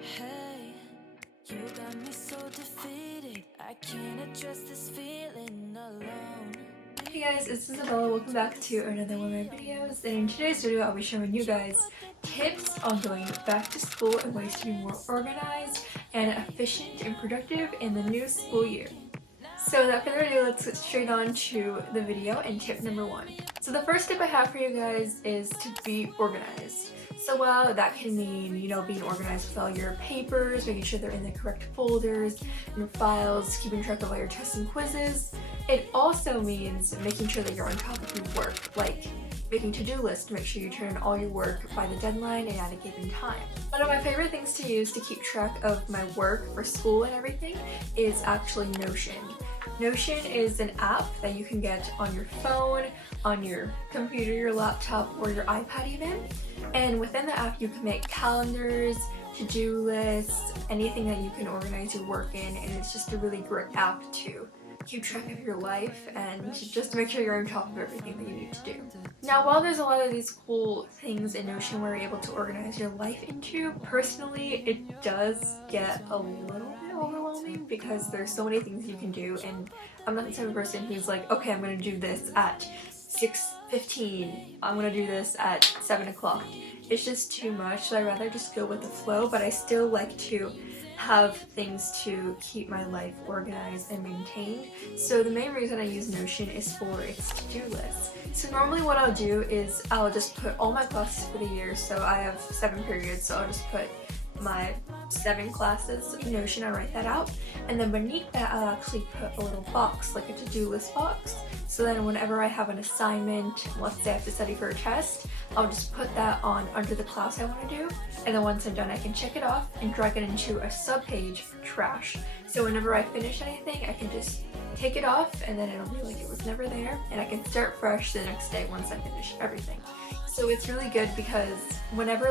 Hey, you got me so defeated. I can't address this feeling alone. Hey guys, it's Isabella. Welcome back to another one of my videos. And in today's video, I'll be showing you guys tips on going back to school and ways to be more organized and efficient and productive in the new school year. So without further ado, let's get straight on to the video and tip number one. So the first tip I have for you guys is to be organized. So while that can mean, being organized with all your papers, making sure they're in the correct folders, your files, keeping track of all your tests and quizzes, it also means making sure that you're on top of your work, like making to-do lists to make sure you turn in all your work by the deadline and at a given time. One of my favorite things to use to keep track of my work for school and everything is actually Notion. Notion is an app that you can get on your phone, on your computer, your laptop, or your iPad even. And within the app you can make calendars, to-do lists, anything that you can organize your work in, and it's just a really great app to keep track of your life and just make sure you're on top of everything that you need to do. Now, while there's a lot of these cool things in Notion where you're able to organize your life into, personally it does get a little bit overwhelming because there's so many things you can do, and I'm not the type of person who's like, okay, I'm gonna do this at 6:15, I'm gonna do this at 7 o'clock. It's just too much, so I'd rather just go with the flow, but I still like to have things to keep my life organized and maintained. So the main reason I use Notion is for its to-do list. So normally what I'll do is I'll just put all my classes for the year. So I have 7 periods, so I'll just put my 7 classes in Notion, I write that out, and then beneath that I'll actually put a little box, like a to-do list box, so then whenever I have an assignment, let's say I have to study for a test, I'll just put that on under the class I want to do, and then once I'm done I can check it off and drag it into a subpage for trash. So whenever I finish anything, I can just take it off and then it'll be like it was never there, and I can start fresh the next day once I finish everything. So it's really good because whenever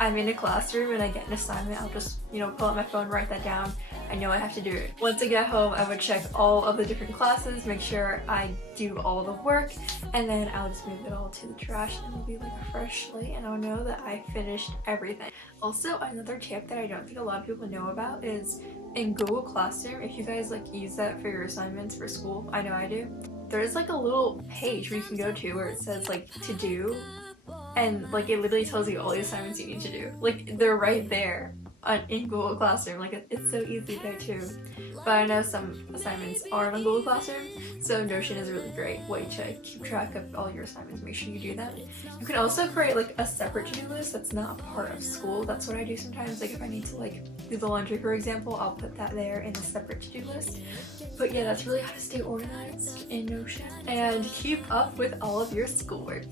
I'm in a classroom and I get an assignment, I'll just, pull out my phone, write that down. I know I have to do it. Once I get home, I would check all of the different classes, make sure I do all the work, and then I'll just move it all to the trash and it'll be like a fresh slate and I'll know that I finished everything. Also, another tip that I don't think a lot of people know about is in Google Classroom, if you guys use that for your assignments for school, I know I do, there's a little page where you can go to where it says to do, and it literally tells you all the assignments you need to do. They're right there in Google Classroom. It's so easy there too. But I know some assignments aren't on Google Classroom, so Notion is a really great way to keep track of all your assignments. Make sure you do that. You can also create a separate to-do list that's not a part of school. That's what I do sometimes. If I need to do the laundry, for example, I'll put that there in a separate to-do list. But yeah, that's really how to stay organized in Notion and keep up with all of your schoolwork.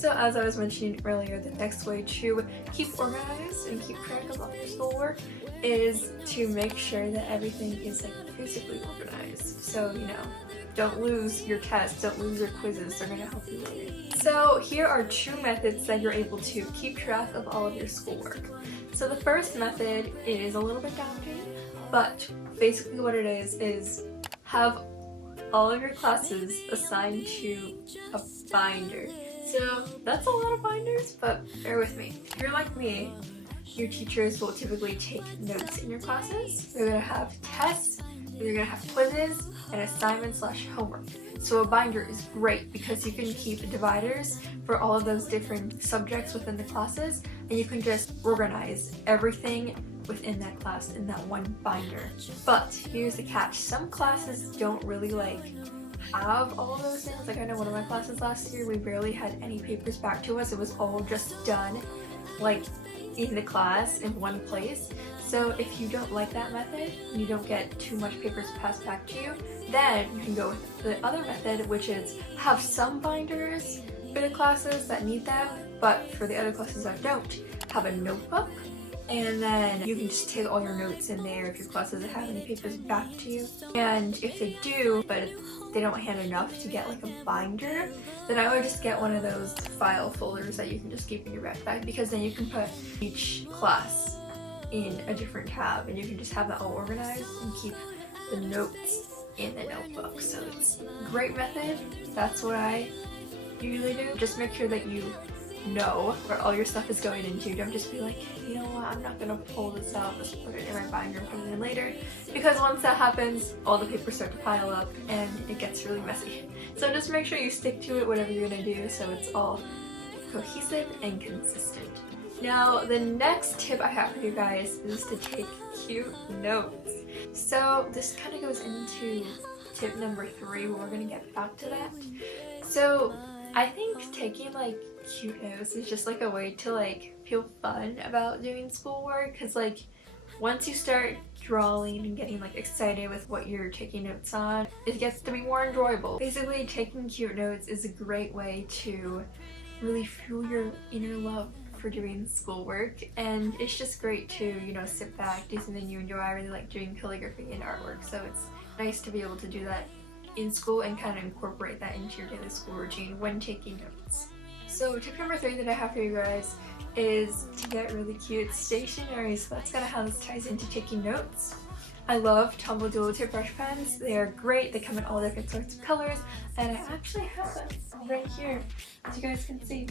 So as I was mentioning earlier, the next way to keep organized and keep track of all your schoolwork is to make sure that everything is physically organized. So, don't lose your tests, don't lose your quizzes, they're going to help you later. So here are 2 methods that you're able to keep track of all of your schoolwork. So the first method is a little bit daunting, but basically what it is have all of your classes assigned to a binder. So that's a lot of binders, but bear with me. If you're like me, your teachers will typically take notes in your classes. They're going to have tests, they're going to have quizzes, and assignments/homework. So a binder is great because you can keep dividers for all of those different subjects within the classes, and you can just organize everything within that class in that one binder. But here's the catch. Some classes don't really have all those things. I know one of my classes last year, we barely had any papers back to us. It was all just done in the class in one place. So if you don't like that method and you don't get too much papers passed back to you, then you can go with the other method, which is have some binders for the classes that need them, but for the other classes that don't, have a notebook, and then you can just take all your notes in there if your class doesn't have any papers back to you. And if they do, but they don't hand enough to get a binder, then I would just get one of those file folders that you can just keep in your backpack, because then you can put each class in a different tab and you can just have that all organized and keep the notes in the notebook. So it's a great method. That's what I usually do. Just make sure that you know where all your stuff is going into. Don't just be like, you know what, I'm not gonna pull this out, just put it in my binder and put it in later. Because once that happens, all the papers start to pile up and it gets really messy. So just make sure you stick to it, whatever you're gonna do, so it's all cohesive and consistent. Now, the next tip I have for you guys is to take cute notes. So this kind of goes into tip number 3, but we're gonna get back to that. So I think taking like cute notes is just like a way to like feel fun about doing schoolwork, because like once you start drawing and getting like excited with what you're taking notes on, it gets to be more enjoyable. Basically, taking cute notes is a great way to really fuel your inner love for doing schoolwork, and it's just great to, you know, sit back, do something you enjoy. I really like doing calligraphy and artwork, so it's nice to be able to do that in school and kind of incorporate that into your daily school routine when taking notes. So tip number 3 that I have for you guys is to get really cute stationery. So that's kind of how this ties into taking notes. I love Tombow dual tip brush pens. They are great. They come in all different sorts of colors, and I actually have them right here, as you guys can see.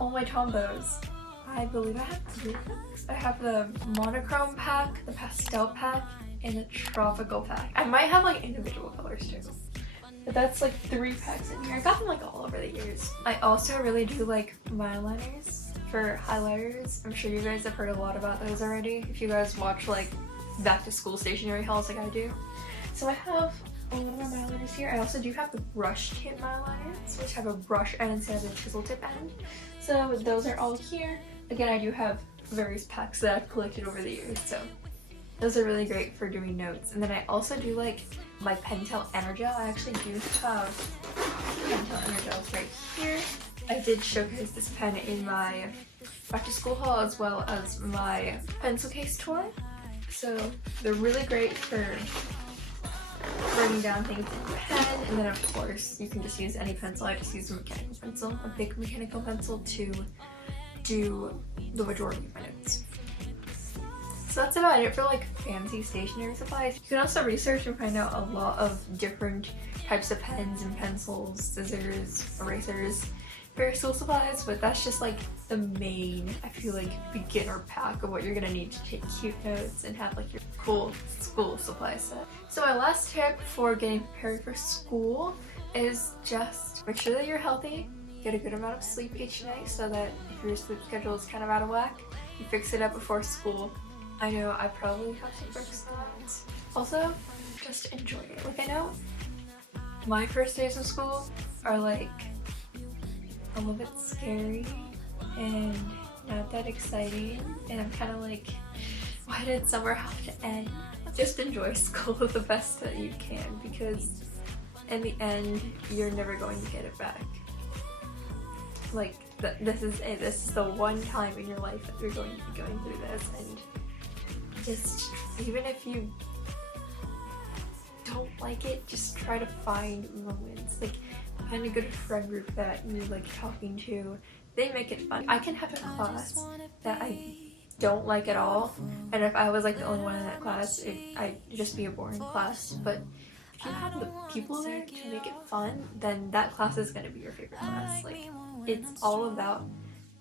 All my Tombows. I believe I have 3 packs. I have the monochrome pack, the pastel pack, and the tropical pack. I might have like individual colors too, but that's like 3 packs in here. I got them like all over the years. I also really do like eyeliners for highlighters. I'm sure you guys have heard a lot about those already if you guys watch like back to school stationery hauls like I do. So I have a lot of my eyeliners here. I also do have the brush tip eyeliners, which have a brush end instead of a chisel tip end. So those are all here. Again, I do have various packs that I've collected over the years, so those are really great for doing notes. And then I also do like my Pentel Energel. I actually do have Pentel Energels right here. I did showcase this pen in my back to school haul as well as my pencil case tour. So they're really great for bringing down things in your pen, and then of course you can just use any pencil. I just use a mechanical pencil, a big mechanical pencil, to do the majority of my notes. So that's about it for like fancy stationery supplies. You can also research and find out a lot of different types of pens and pencils, scissors, erasers for your school supplies, but that's just like the main, I feel like, beginner pack of what you're gonna need to take cute notes and have like your cool school supply set. So my last tip for getting prepared for school is just make sure that you're healthy, get a good amount of sleep each night so that if your sleep schedule is kind of out of whack, you fix it up before school. I know I probably have some bricks on that. Also, just enjoy it. Like, I know my first days of school are like a little bit scary and not that exciting, and I'm kind of like, why did summer have to end? Just enjoy school the best that you can, because in the end you're never going to get it back. Like, this is it. This is the one time in your life that you're going to be going through this, and just, even if you don't like it, just try to find moments. Like, find a good friend group that you like talking to. They make it fun. I can have a class that I don't like at all, and if I was like the only one in that class, I'd just be a boring class. But if you have the people there to make it fun, then that class is going to be your favorite class. Like, it's all about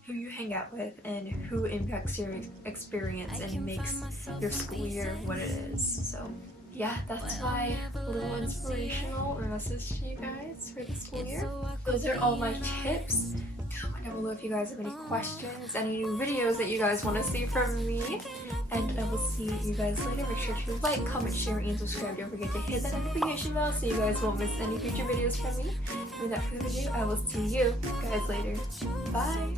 who you hang out with and who impacts your experience and makes your school year what it is. So yeah, that's my little inspirational message to you guys for the school year. Those are all my tips. Comment down below if you guys have any questions, any new videos that you guys want to see from me, and I will see you guys later. Make sure to like, comment, share, and subscribe. Don't forget to hit that notification bell so you guys won't miss any future videos from me. And without further ado, I will see you guys later. Bye!